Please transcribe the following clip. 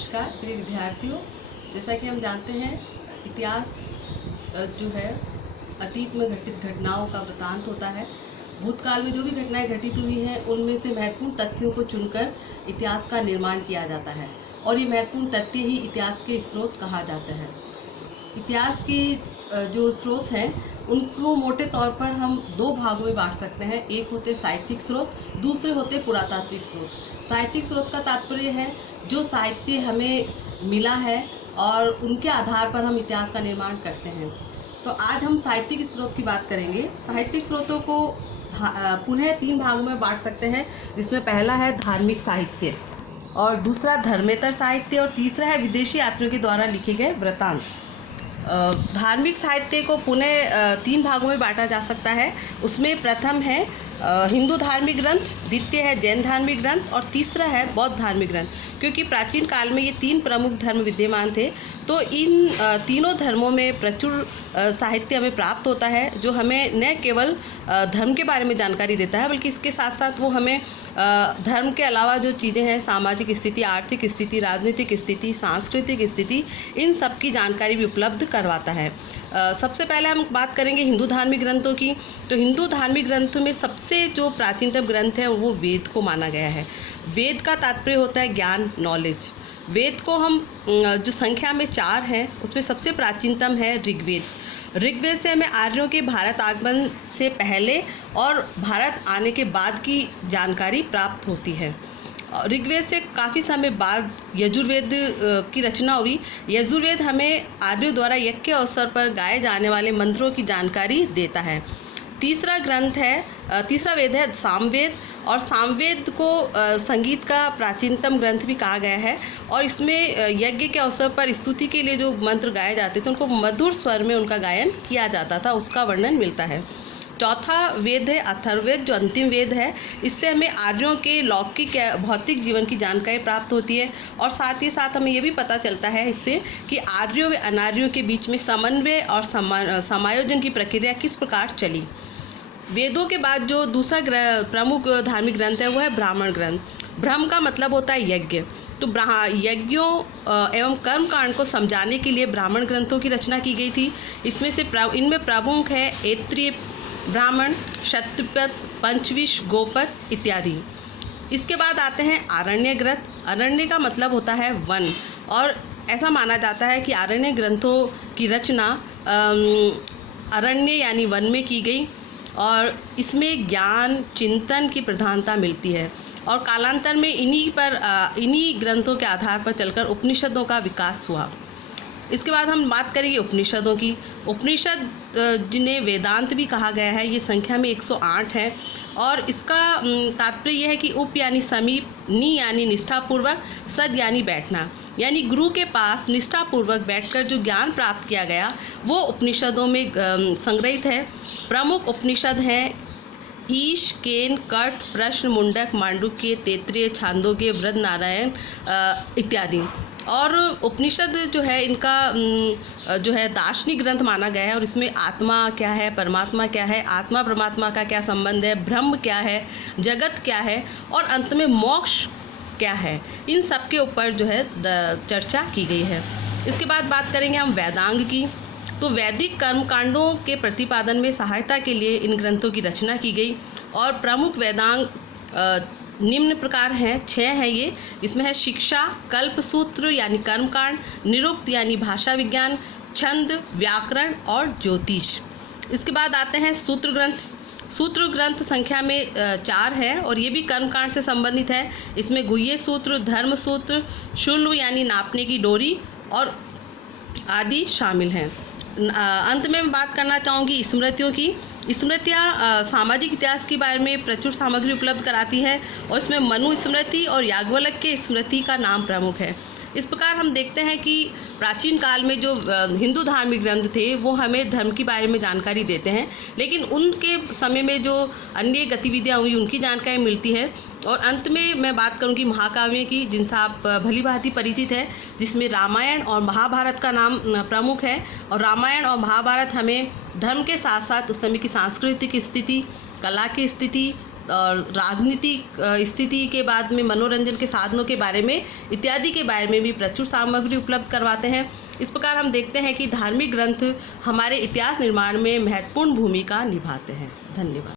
नमस्कार प्रिय विद्यार्थियों। जैसा कि हम जानते हैं, इतिहास जो है अतीत में घटित घटनाओं का वृतांत होता है। भूतकाल में जो भी घटनाएं घटित हुई हैं उनमें से महत्वपूर्ण तथ्यों को चुनकर इतिहास का निर्माण किया जाता है और ये महत्वपूर्ण तथ्य ही इतिहास के स्रोत कहा जाता है। इतिहास के जो स्रोत हैं उनको मोटे तौर पर हम दो भागों में बांट सकते हैं। एक होते साहित्यिक स्रोत, दूसरे होते पुरातात्विक स्रोत। साहित्यिक स्रोत का तात्पर्य है जो साहित्य हमें मिला है और उनके आधार पर हम इतिहास का निर्माण करते हैं। तो आज हम साहित्यिक स्रोत की बात करेंगे। साहित्यिक स्रोतों को पुनः तीन भागों में बांट सकते हैं, जिसमें पहला है धार्मिक साहित्य और दूसरा धर्मेतर साहित्य और तीसरा है विदेशी यात्रियों के द्वारा लिखे गए वृत्तांत। धार्मिक साहित्य को पुनः तीन भागों में बांटा जा सकता है। उसमें प्रथम है हिंदू धार्मिक ग्रंथ, द्वितीय है जैन धार्मिक ग्रंथ और तीसरा है बौद्ध धार्मिक ग्रंथ। क्योंकि प्राचीन काल में ये तीन प्रमुख धर्म विद्यमान थे, तो इन तीनों धर्मों में प्रचुर साहित्य हमें प्राप्त होता है, जो हमें न केवल धर्म के बारे में जानकारी देता है, बल्कि इसके साथ साथ वो हमें धर्म के अलावा जो चीज़ें हैं, सामाजिक स्थिति, आर्थिक स्थिति, राजनीतिक स्थिति, सांस्कृतिक स्थिति, इन सब की जानकारी भी उपलब्ध करवाता है। सबसे पहले हम बात करेंगे हिंदू धार्मिक ग्रंथों की। तो हिंदू धार्मिक ग्रंथों में सबसे जो प्राचीनतम ग्रंथ है वो वेद को माना गया है। वेद का तात्पर्य होता है ज्ञान, नॉलेज। वेद को हम जो संख्या में 4 हैं उसमें सबसे प्राचीनतम है ऋग्वेद। ऋग्वेद से हमें आर्यों के भारत आगमन से पहले और भारत आने के बाद की जानकारी प्राप्त होती है। ऋग्वेद से काफ़ी समय बाद यजुर्वेद की रचना हुई। यजुर्वेद हमें आर्यों द्वारा यज्ञ के अवसर पर गाए जाने वाले मंत्रों की जानकारी देता है। तीसरा वेद है सामवेद, और सामवेद को संगीत का प्राचीनतम ग्रंथ भी कहा गया है। और इसमें यज्ञ के अवसर पर स्तुति के लिए जो मंत्र गाए जाते थे उनको मधुर स्वर में उनका गायन किया जाता था, उसका वर्णन मिलता है। चौथा वेद है अथर्ववेद, जो अंतिम वेद है। इससे हमें आर्यों के लौकिक भौतिक जीवन की जानकारी प्राप्त होती है और साथ ही साथ हमें ये भी पता चलता है इससे कि आर्यों व अनार्यों के बीच में समन्वय और समायोजन की प्रक्रिया किस प्रकार चली। वेदों के बाद जो दूसरा प्रमुख धार्मिक ग्रंथ है वो है ब्राह्मण ग्रंथ। ब्रह्म का मतलब होता है यज्ञ। तो यज्ञों एवं कर्म कांड को समझाने के लिए ब्राह्मण ग्रंथों की रचना की गई थी। इनमें प्रमुख है ऐत्रेय ब्राह्मण, क्षत्रपद, पंचविश, गोपद इत्यादि। इसके बाद आते हैं आरण्य ग्रंथ। अरण्य का मतलब होता है वन, और ऐसा माना जाता है कि आरण्य ग्रंथों की रचना अरण्य यानी वन में की गई और इसमें ज्ञान चिंतन की प्रधानता मिलती है। और कालांतर में इन्हीं ग्रंथों के आधार पर चलकर उपनिषदों का विकास हुआ। इसके बाद हम बात करेंगे उपनिषदों की। उपनिषद जिन्हें वेदांत भी कहा गया है, ये संख्या में 108 है और इसका तात्पर्य यह है कि उप यानी समीप, नि यानी निष्ठापूर्वक, सद यानी बैठना, यानी गुरु के पास निष्ठापूर्वक बैठकर जो ज्ञान प्राप्त किया गया वो उपनिषदों में संग्रहित है। प्रमुख उपनिषद हैं ईश, केन, कट, प्रश्न, मुंडक, मांडुक्य, तैत्तिरीय, छांदोग्य, बृहन्नारायण इत्यादि। और उपनिषद जो है इनका जो है दार्शनिक ग्रंथ माना गया है और इसमें आत्मा क्या है, परमात्मा क्या है, आत्मा परमात्मा का क्या संबंध है, ब्रह्म क्या है, जगत क्या है और अंत में मोक्ष क्या है, इन सब के ऊपर जो है चर्चा की गई है। इसके बाद बात करेंगे हम वेदांग की। तो वैदिक कर्मकांडों के प्रतिपादन में सहायता के लिए इन ग्रंथों की रचना की गई और प्रमुख वेदांग निम्न प्रकार हैं, 6 हैं ये। इसमें है शिक्षा, कल्पसूत्र यानी कर्मकांड, निरुक्त यानी भाषा विज्ञान, छंद, व्याकरण और ज्योतिष। इसके बाद आते हैं सूत्र ग्रंथ। सूत्र ग्रंथ संख्या में 4 है और ये भी कर्मकांड से संबंधित है। इसमें गुह्य सूत्र, धर्म सूत्र, शूल यानी नापने की डोरी और आदि शामिल हैं। अंत में मैं बात करना चाहूँगी स्मृतियों की। स्मृतियाँ सामाजिक इतिहास के बारे में प्रचुर सामग्री उपलब्ध कराती है और इसमें मनु स्मृति और याज्ञवल्क्य स्मृति का नाम प्रमुख है। इस प्रकार हम देखते हैं कि प्राचीन काल में जो हिंदू धार्मिक ग्रंथ थे वो हमें धर्म के बारे में जानकारी देते हैं, लेकिन उनके समय में जो अन्य गतिविधियां हुई उनकी जानकारी मिलती है। और अंत में मैं बात करूंगी महाकाव्य की, जिनसे आप भली भांति परिचित है, जिसमें रामायण और महाभारत का नाम प्रमुख है। और रामायण और महाभारत हमें धर्म के साथ साथ उस समय की सांस्कृतिक स्थिति, कला की स्थिति, और राजनीतिक स्थिति के बाद में मनोरंजन के साधनों के बारे में इत्यादि के बारे में भी प्रचुर सामग्री उपलब्ध करवाते हैं। इस प्रकार हम देखते हैं कि धार्मिक ग्रंथ हमारे इतिहास निर्माण में महत्वपूर्ण भूमिका निभाते हैं। धन्यवाद।